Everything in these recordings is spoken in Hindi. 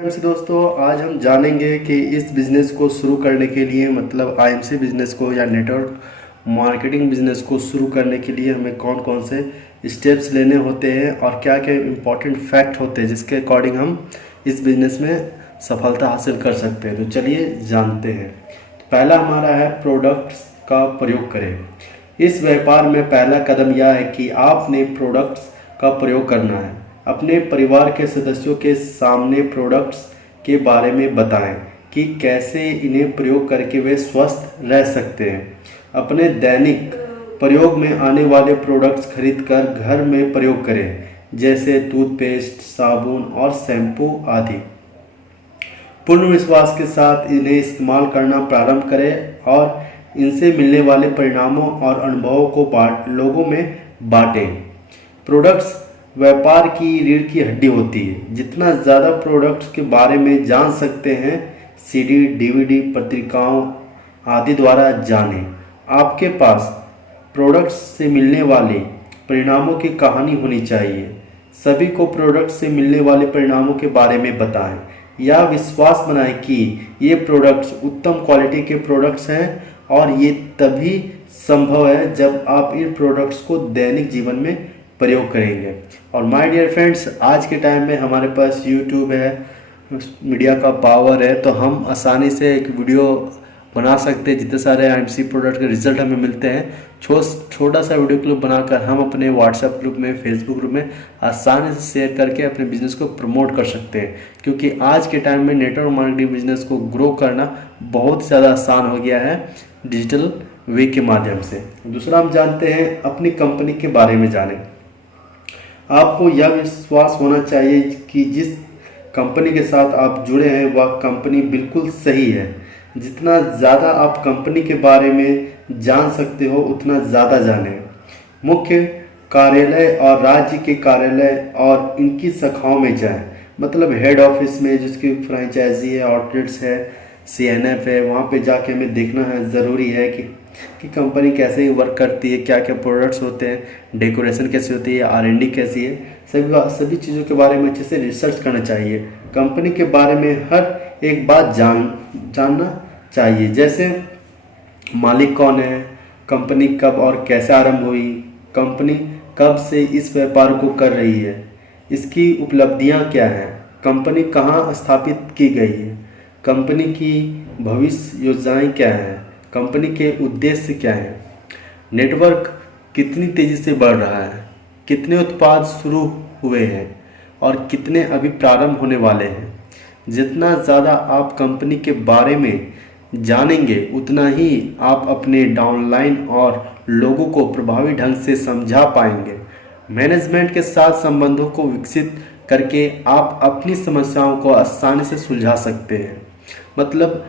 आईएमसी दोस्तों, आज हम जानेंगे कि इस बिज़नेस को शुरू करने के लिए मतलब आईएमसी बिज़नेस को या नेटवर्क मार्केटिंग बिज़नेस को शुरू करने के लिए हमें कौन कौन से स्टेप्स लेने होते हैं और क्या क्या इम्पोर्टेंट फैक्ट होते हैं जिसके अकॉर्डिंग हम इस बिज़नेस में सफलता हासिल कर सकते हैं। तो चलिए जानते हैं। पहला हमारा है प्रोडक्ट्स का प्रयोग करें। इस व्यापार में पहला कदम यह है कि आपने प्रोडक्ट्स का प्रयोग करना है। अपने परिवार के सदस्यों के सामने प्रोडक्ट्स के बारे में बताएं कि कैसे इन्हें प्रयोग करके वे स्वस्थ रह सकते हैं। अपने दैनिक प्रयोग में आने वाले प्रोडक्ट्स खरीदकर घर में प्रयोग करें, जैसे टूथपेस्ट, साबुन और शैम्पू आदि। पूर्ण विश्वास के साथ इन्हें इस्तेमाल करना प्रारंभ करें और इनसे मिलने वाले परिणामों और अनुभवों को लोगों में बांटें। प्रोडक्ट्स व्यापार की रीढ़ की हड्डी होती है। जितना ज़्यादा प्रोडक्ट्स के बारे में जान सकते हैं, सीडी, डीवीडी, पत्रिकाओं आदि द्वारा जानें। आपके पास प्रोडक्ट्स से मिलने वाले परिणामों की कहानी होनी चाहिए। सभी को प्रोडक्ट्स से मिलने वाले परिणामों के बारे में बताएं या विश्वास बनाएं कि ये प्रोडक्ट्स उत्तम क्वालिटी के प्रोडक्ट्स हैं और ये तभी संभव है जब आप इन प्रोडक्ट्स को दैनिक जीवन में प्रयोग करेंगे। और माय डियर फ्रेंड्स, आज के टाइम में हमारे पास यूट्यूब है, मीडिया का पावर है, तो हम आसानी से एक वीडियो बना सकते हैं। जितने सारे आईएमसी प्रोडक्ट के रिजल्ट हमें मिलते हैं, छोटा सा वीडियो क्लिप बनाकर हम अपने व्हाट्सएप ग्रुप में, फेसबुक ग्रुप में आसानी से शेयर करके अपने बिजनेस को प्रमोट कर सकते हैं। क्योंकि आज के टाइम में नेटवर्क मार्केटिंग बिजनेस को ग्रो करना बहुत ज़्यादा आसान हो गया है डिजिटल वे के माध्यम से। दूसरा हम जानते हैं अपनी कंपनी के बारे में जानें। आपको यह विश्वास होना चाहिए कि जिस कंपनी के साथ आप जुड़े हैं वह कंपनी बिल्कुल सही है। जितना ज़्यादा आप कंपनी के बारे में जान सकते हो उतना ज़्यादा जानें। मुख्य कार्यालय और राज्य के कार्यालय और इनकी शाखाओं में जाएं। मतलब हेड ऑफिस में जिसकी फ्रेंचाइजी है, आउटलेट्स है, सीएनएफ है, वहाँ पे जाके हमें देखना है, ज़रूरी है कि कंपनी कैसे वर्क करती है, क्या क्या प्रोडक्ट्स होते हैं, डेकोरेशन कैसी होती है, आर&डी कैसी है, सभी चीज़ों के बारे में अच्छे से रिसर्च करना चाहिए। कंपनी के बारे में हर एक बात जानना चाहिए, जैसे मालिक कौन है, कंपनी कब और कैसे आरंभ हुई, कंपनी कब से इस व्यापार को कर रही है, इसकी उपलब्धियां क्या हैं, कंपनी कहाँ स्थापित की गई है, कंपनी की भविष्य योजनाएं क्या हैं, कंपनी के उद्देश्य क्या हैं, नेटवर्क कितनी तेज़ी से बढ़ रहा है, कितने उत्पाद शुरू हुए हैं और कितने अभी प्रारंभ होने वाले हैं। जितना ज़्यादा आप कंपनी के बारे में जानेंगे उतना ही आप अपने डाउनलाइन और लोगों को प्रभावी ढंग से समझा पाएंगे। मैनेजमेंट के साथ संबंधों को विकसित करके आप अपनी समस्याओं को आसानी से सुलझा सकते हैं। मतलब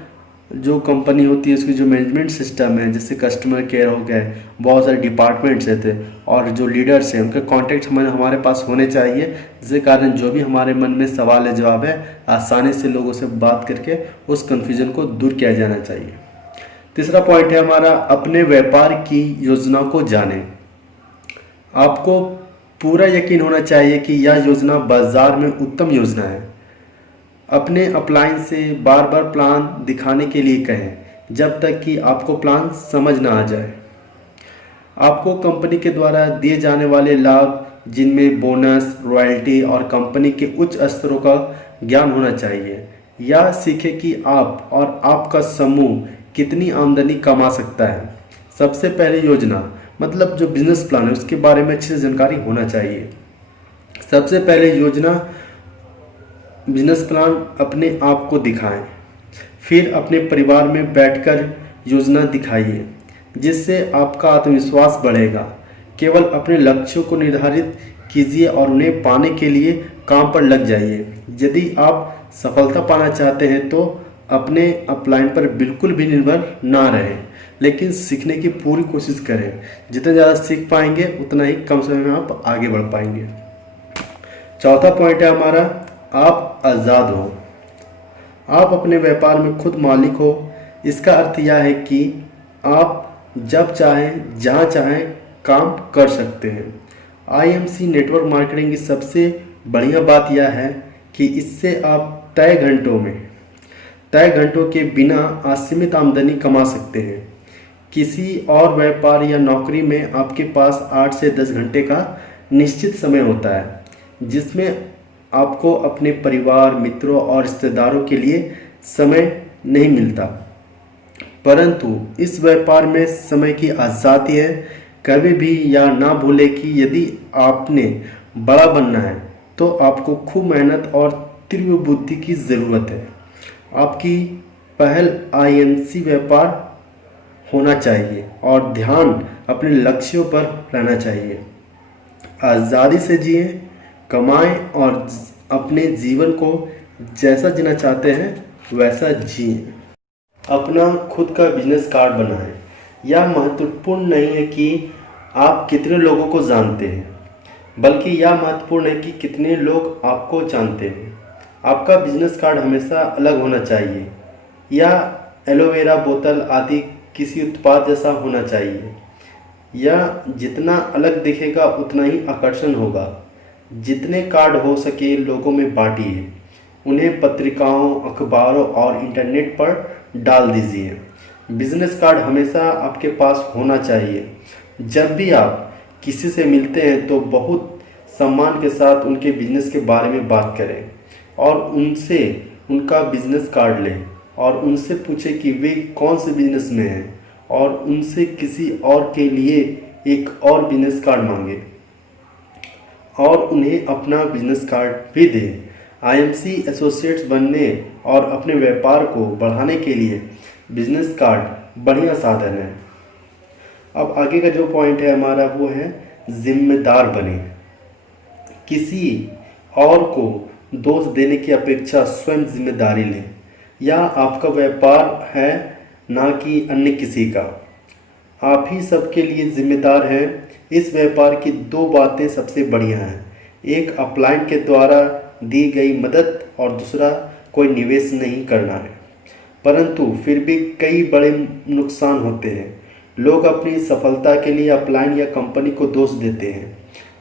जो कंपनी होती है उसकी जो मैनेजमेंट सिस्टम है, जैसे कस्टमर केयर हो गए, बहुत सारे डिपार्टमेंट्स रहते हैं और जो लीडर्स हैं उनके कॉन्टैक्ट हमारे पास होने चाहिए, जिसके कारण जो भी हमारे मन में सवाल है, जवाब है, आसानी से लोगों से बात करके उस कन्फ्यूजन को दूर किया जाना चाहिए। तीसरा पॉइंट है हमारा अपने व्यापार की योजना को जानें। आपको पूरा यकीन होना चाहिए कि यह योजना बाजार में उत्तम योजना है। अपने अपलाइन से बार बार प्लान दिखाने के लिए कहें जब तक कि आपको प्लान समझ ना आ जाए। आपको कंपनी के द्वारा दिए जाने वाले लाभ, जिनमें बोनस, रॉयल्टी और कंपनी के उच्च स्तरों का ज्ञान होना चाहिए। यह सीखें कि आप और आपका समूह कितनी आमदनी कमा सकता है। सबसे पहले योजना मतलब जो बिजनेस प्लान है उसके बारे में अच्छी से जानकारी होना चाहिए। सबसे पहले बिजनेस प्लान अपने आप को दिखाएं, फिर अपने परिवार में बैठकर योजना दिखाइए, जिससे आपका आत्मविश्वास बढ़ेगा। केवल अपने लक्ष्यों को निर्धारित कीजिए और उन्हें पाने के लिए काम पर लग जाइए। यदि आप सफलता पाना चाहते हैं तो अपने अपलाइन पर बिल्कुल भी निर्भर ना रहें, लेकिन सीखने की पूरी कोशिश करें। जितना ज़्यादा सीख पाएंगे उतना ही कम समय में आप आगे बढ़ पाएंगे। चौथा पॉइंट है हमारा, आप आज़ाद हो। आप अपने व्यापार में खुद मालिक हो। इसका अर्थ यह है कि आप जब चाहें जहां चाहें काम कर सकते हैं। आईएमसी नेटवर्क मार्केटिंग की सबसे बढ़िया बात यह है कि इससे आप तय घंटों के बिना असीमित आमदनी कमा सकते हैं। किसी और व्यापार या नौकरी में आपके पास 8 से 10 घंटे का निश्चित समय होता है जिसमें आपको अपने परिवार, मित्रों और रिश्तेदारों के लिए समय नहीं मिलता। परंतु इस व्यापार में समय की आज़ादी है। कभी भी यह ना भूलें कि यदि आपने बड़ा बनना है तो आपको खूब मेहनत और तीव्र बुद्धि की ज़रूरत है। आपकी पहल आईएमसी व्यापार होना चाहिए और ध्यान अपने लक्ष्यों पर रहना चाहिए। आज़ादी से जिएं, कमाएं और अपने जीवन को जैसा जीना चाहते हैं वैसा जिएं। अपना खुद का बिजनेस कार्ड बनाएं। यह महत्वपूर्ण नहीं है कि आप कितने लोगों को जानते हैं, बल्कि यह महत्वपूर्ण है कि कितने लोग आपको जानते हैं। आपका बिजनेस कार्ड हमेशा अलग होना चाहिए। यह एलोवेरा बोतल आदि किसी उत्पाद जैसा होना चाहिए। यह जितना अलग दिखेगा उतना ही आकर्षण होगा। जितने कार्ड हो सके लोगों में बांटिए। उन्हें पत्रिकाओं, अखबारों और इंटरनेट पर डाल दीजिए। बिजनेस कार्ड हमेशा आपके पास होना चाहिए। जब भी आप किसी से मिलते हैं तो बहुत सम्मान के साथ उनके बिजनेस के बारे में बात करें और उनसे उनका बिजनेस कार्ड लें और उनसे पूछें कि वे कौन से बिजनेस में हैं और उनसे किसी और के लिए एक और बिजनेस कार्ड मांगे और उन्हें अपना बिजनेस कार्ड भी दें। आईएमसी एसोसिएट्स बनने और अपने व्यापार को बढ़ाने के लिए बिजनेस कार्ड बढ़िया साधन है। अब आगे का जो पॉइंट है हमारा वो है जिम्मेदार बने। किसी और को दोष देने की अपेक्षा स्वयं जिम्मेदारी लें। यह आपका व्यापार है, ना कि अन्य किसी का। आप ही सबके लिए जिम्मेदार हैं। इस व्यापार की दो बातें सबसे बढ़िया हैं। एक अपलाइन के द्वारा दी गई मदद और दूसरा कोई निवेश नहीं करना है। परंतु फिर भी कई बड़े नुकसान होते हैं। लोग अपनी सफलता के लिए अपलाइन या कंपनी को दोष देते हैं।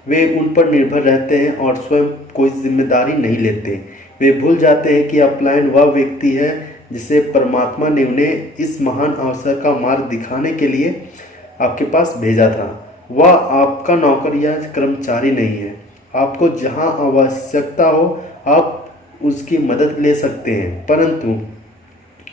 वे उन पर निर्भर रहते हैं और स्वयं कोई जिम्मेदारी नहीं लेते। वे भूल जाते हैं कि अपलाइन वह व्यक्ति है जिसे परमात्मा ने उन्हें इस महान अवसर का मार्ग दिखाने के लिए आपके पास भेजा था। वह आपका नौकर या कर्मचारी नहीं है। आपको जहां आवश्यकता हो आप उसकी मदद ले सकते हैं, परंतु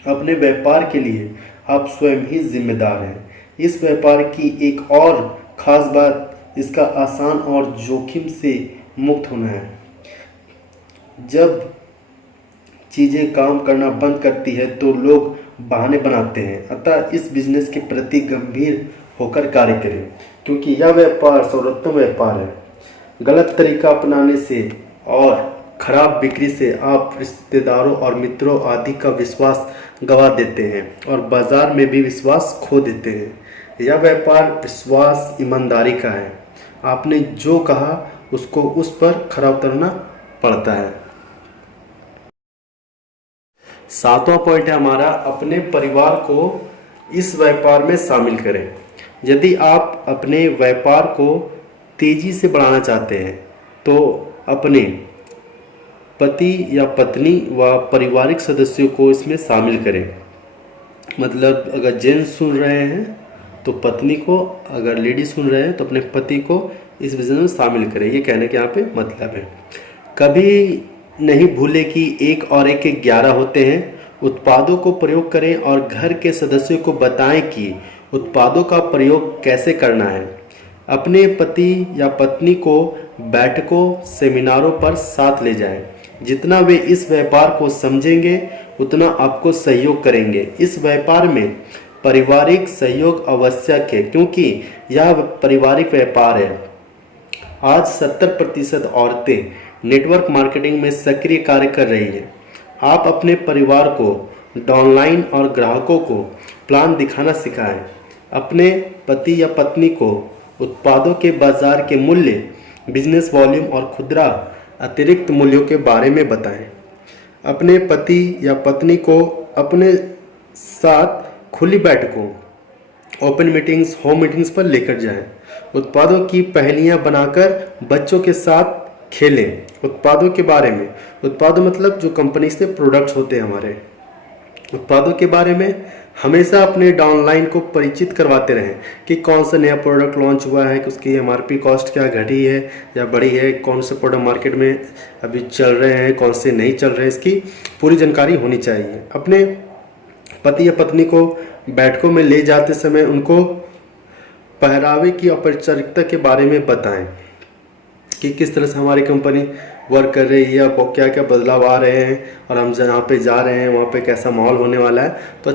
अपने व्यापार के लिए आप स्वयं ही जिम्मेदार हैं। इस व्यापार की एक और ख़ास बात इसका आसान और जोखिम से मुक्त होना है। जब चीज़ें काम करना बंद करती है तो लोग बहाने बनाते हैं। अतः इस बिजनेस के प्रति गंभीर होकर कार्य करें, क्योंकि यह व्यापार सर्वोत्तम व्यापार है। गलत तरीका अपनाने से और खराब बिक्री से आप रिश्तेदारों और मित्रों आदि का विश्वास गंवा देते हैं और बाजार में भी विश्वास खो देते हैं। यह व्यापार विश्वास, ईमानदारी का है। आपने जो कहा उसको उस पर खरा उतरना पड़ता है। 7वां पॉइंट है हमारा, अपने परिवार को इस व्यापार में शामिल करें। यदि आप अपने व्यापार को तेजी से बढ़ाना चाहते हैं तो अपने पति या पत्नी व पारिवारिक सदस्यों को इसमें शामिल करें। मतलब अगर जेंट्स सुन रहे हैं तो पत्नी को, अगर लेडीज सुन रहे हैं तो अपने पति को इस बिजनेस में शामिल करें। ये कहने के यहाँ पे मतलब है। कभी नहीं भूले कि एक और एक के 11 होते हैं। उत्पादों को प्रयोग करें और घर के सदस्यों को बताएं कि उत्पादों का प्रयोग कैसे करना है। अपने पति या पत्नी को बैठकों, सेमिनारों पर साथ ले जाएं। जितना वे इस व्यापार को समझेंगे उतना आपको सहयोग करेंगे। इस व्यापार में पारिवारिक सहयोग आवश्यक है, क्योंकि यह पारिवारिक व्यापार है। आज 70% औरतें नेटवर्क मार्केटिंग में सक्रिय कार्य कर रही हैं। आप अपने परिवार को डाउनलाइन और ग्राहकों को प्लान दिखाना सिखाएं। अपने पति या पत्नी को उत्पादों के बाजार के मूल्य, बिजनेस वॉल्यूम और खुदरा अतिरिक्त मूल्यों के बारे में बताएं। अपने पति या पत्नी को अपने साथ खुली बैठकों, ओपन मीटिंग्स, होम मीटिंग्स पर लेकर जाएं। उत्पादों की पहेलियां बनाकर बच्चों के साथ खेलें। उत्पादों के बारे में, उत्पादों मतलब जो कंपनी से प्रोडक्ट्स होते हैं हमारे, उत्पादों के बारे में हमेशा अपने डाउनलाइन को परिचित करवाते रहें कि कौन सा नया प्रोडक्ट लॉन्च हुआ है, कि उसकी एमआरपी कॉस्ट क्या घटी है या बढ़ी है, कौन से प्रोडक्ट मार्केट में अभी चल रहे हैं, कौन से नहीं चल रहे हैं, इसकी पूरी जानकारी होनी चाहिए। अपने पति या पत्नी को बैठकों में ले जाते समय उनको पहरावे की औपचारिकता के बारे में बताएं कि किस तरह से हमारी कंपनी वर्क कर रही है, अब क्या क्या बदलाव आ रहे हैं और हम जहाँ पे जा रहे हैं वहाँ पे कैसा माहौल होने वाला है। तो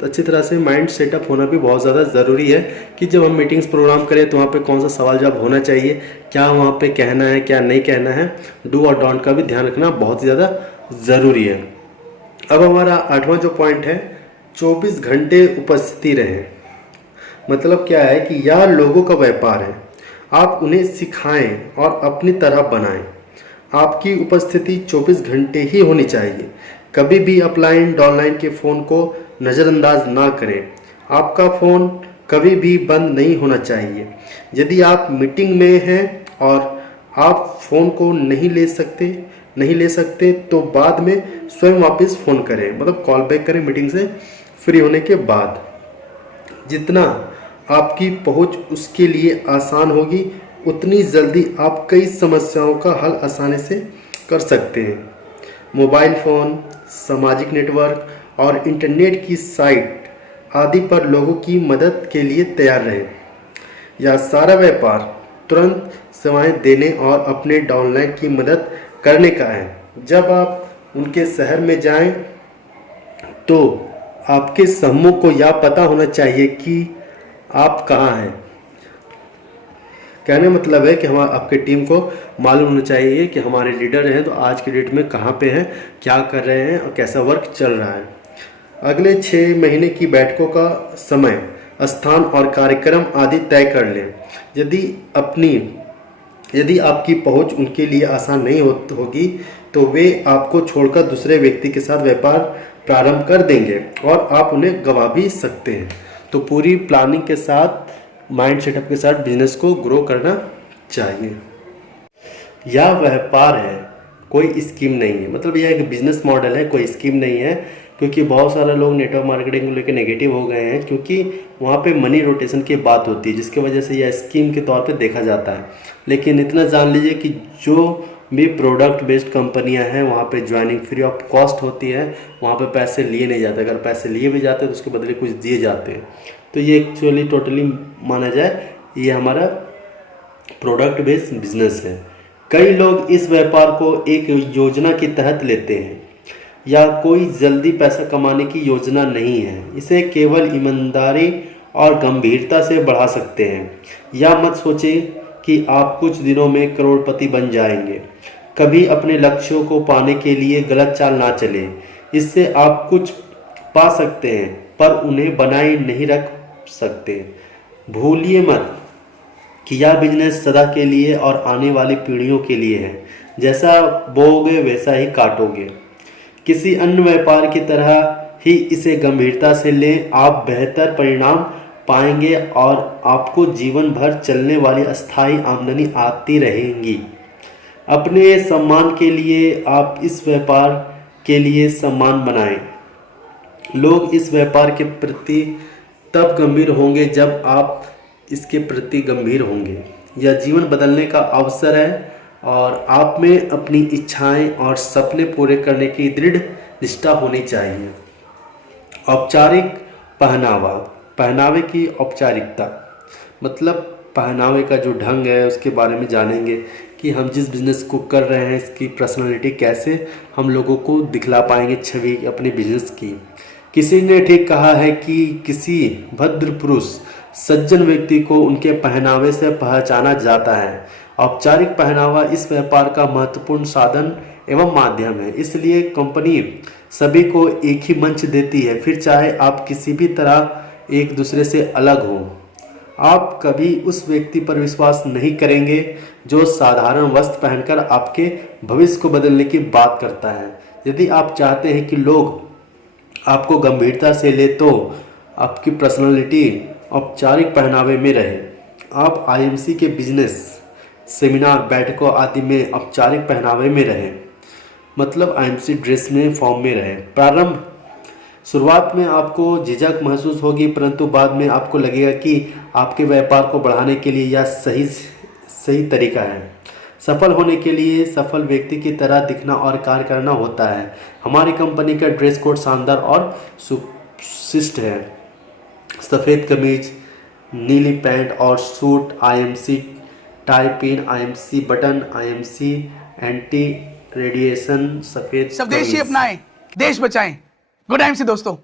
अच्छी तरह से माइंड सेटअप होना भी बहुत ज़्यादा ज़रूरी है कि जब हम मीटिंग्स प्रोग्राम करें तो वहाँ पे कौन सा सवाल जवाब होना चाहिए, क्या वहाँ पे कहना है क्या नहीं कहना है, डू और डोंट का भी ध्यान रखना बहुत ज़्यादा ज़रूरी है। अब हमारा 8वां जो पॉइंट है, 24 घंटे उपस्थिति रहें। मतलब क्या है कि यह लोगों का व्यापार है, आप उन्हें सिखाएं और अपनी तरह बनाएं। आपकी उपस्थिति 24 घंटे ही होनी चाहिए। कभी भी अपलाइन डाउनलाइन के फ़ोन को नज़रअंदाज ना करें। आपका फ़ोन कभी भी बंद नहीं होना चाहिए। यदि आप मीटिंग में हैं और आप फ़ोन को नहीं ले सकते तो बाद में स्वयं वापस फ़ोन करें, मतलब कॉल बैक करें मीटिंग से फ्री होने के बाद। जितना आपकी पहुंच उसके लिए आसान होगी उतनी जल्दी आप कई समस्याओं का हल आसानी से कर सकते हैं। मोबाइल फ़ोन, सामाजिक नेटवर्क और इंटरनेट की साइट आदि पर लोगों की मदद के लिए तैयार रहें। यह सारा व्यापार तुरंत सेवाएं देने और अपने डाउनलाइन की मदद करने का है। जब आप उनके शहर में जाएं तो आपके समूह को यह पता होना चाहिए कि आप कहाँ हैं। कहने मतलब है कि आपके टीम को मालूम होना चाहिए कि हमारे लीडर हैं तो आज की डेट में कहाँ पे हैं, क्या कर रहे हैं और कैसा वर्क चल रहा है। अगले 6 महीने की बैठकों का समय, स्थान और कार्यक्रम आदि तय कर लें। यदि आपकी पहुंच उनके लिए आसान नहीं होगी तो वे आपको छोड़कर दूसरे व्यक्ति के साथ व्यापार प्रारंभ कर देंगे और आप उन्हें गंवा भी सकते हैं। तो पूरी प्लानिंग के साथ, माइंड सेटअप के साथ बिजनेस को ग्रो करना चाहिए। यह व्यापार है, कोई स्कीम नहीं है। मतलब यह एक बिजनेस मॉडल है, कोई स्कीम नहीं है। क्योंकि बहुत सारे लोग नेटवर्क मार्केटिंग को लेकर नेगेटिव हो गए हैं क्योंकि वहाँ पे मनी रोटेशन की बात होती है, जिसकी वजह से यह स्कीम के तौर पे देखा जाता है। लेकिन इतना जान लीजिए कि जो भी प्रोडक्ट बेस्ड कंपनियां हैं वहाँ पे ज्वाइनिंग फ्री ऑफ कॉस्ट होती है, वहाँ पे पैसे लिए नहीं जाते। अगर पैसे लिए भी जाते हैं तो उसके बदले कुछ दिए जाते हैं। तो ये एक्चुअली टोटली माना जाए ये हमारा प्रोडक्ट बेस्ड बिजनेस है। कई लोग इस व्यापार को एक योजना के तहत लेते हैं या कोई जल्दी पैसा कमाने की योजना नहीं है। इसे केवल ईमानदारी और गंभीरता से बढ़ा सकते हैं। या मत सोचें कि आप कुछ दिनों में करोड़पति बन जाएंगे। कभी अपने लक्ष्यों को पाने के लिए गलत चाल ना चलें। इससे आप कुछ पा सकते हैं पर उन्हें बनाए नहीं रख सकते। भूलिए मत कि यह बिजनेस सदा के लिए और आने वाली पीढ़ियों के लिए है। जैसा बोओगे वैसा ही काटोगे। किसी अन्य व्यापार की तरह ही इसे गंभीरता से लें। आप बेहतर परिणाम पाएंगे और आपको जीवन भर चलने वाली अस्थायी आमदनी आती रहेंगी। अपने सम्मान के लिए आप इस व्यापार के लिए सम्मान बनाएं। लोग इस व्यापार के प्रति तब गंभीर होंगे जब आप इसके प्रति गंभीर होंगे। यह जीवन बदलने का अवसर है और आप में अपनी इच्छाएं और सपने पूरे करने की दृढ़ निष्ठा होनी चाहिए। औपचारिक पहनावा, पहनावे की औपचारिकता मतलब पहनावे का जो ढंग है उसके बारे में जानेंगे कि हम जिस बिज़नेस को कर रहे हैं इसकी पर्सनालिटी कैसे हम लोगों को दिखला पाएंगे, छवि अपने बिजनेस की। किसी ने ठीक कहा है कि किसी भद्र पुरुष सज्जन व्यक्ति को उनके पहनावे से पहचाना जाता है। औपचारिक पहनावा इस व्यापार का महत्वपूर्ण साधन एवं माध्यम है। इसलिए कंपनी सभी को एक ही मंच देती है, फिर चाहे आप किसी भी तरह एक दूसरे से अलग हो। आप कभी उस व्यक्ति पर विश्वास नहीं करेंगे जो साधारण वस्त्र पहनकर आपके भविष्य को बदलने की बात करता है। यदि आप चाहते हैं कि लोग आपको गंभीरता से ले तो आपकी पर्सनालिटी औपचारिक पहनावे में रहे। आप आईएमसी के बिजनेस सेमिनार, बैठकों आदि में औपचारिक पहनावे में रहे, मतलब आईएमसी ड्रेस में फॉर्म में रहे। प्रारंभ, शुरुआत में आपको झिझक महसूस होगी, परंतु बाद में आपको लगेगा कि आपके व्यापार को बढ़ाने के लिए यह सही तरीका है। सफल होने के लिए सफल व्यक्ति की तरह दिखना और कार्य करना होता है। हमारी कंपनी का ड्रेस कोड शानदार और सुशिष्ट है। सफ़ेद कमीज, नीली पैंट और suit, IMC tie pin, IMC button, IMC anti radiation सफ़ेद स्वदेशी कमीज। अपनाएं, देश बचाएं। गुड आईएमसी दोस्तों।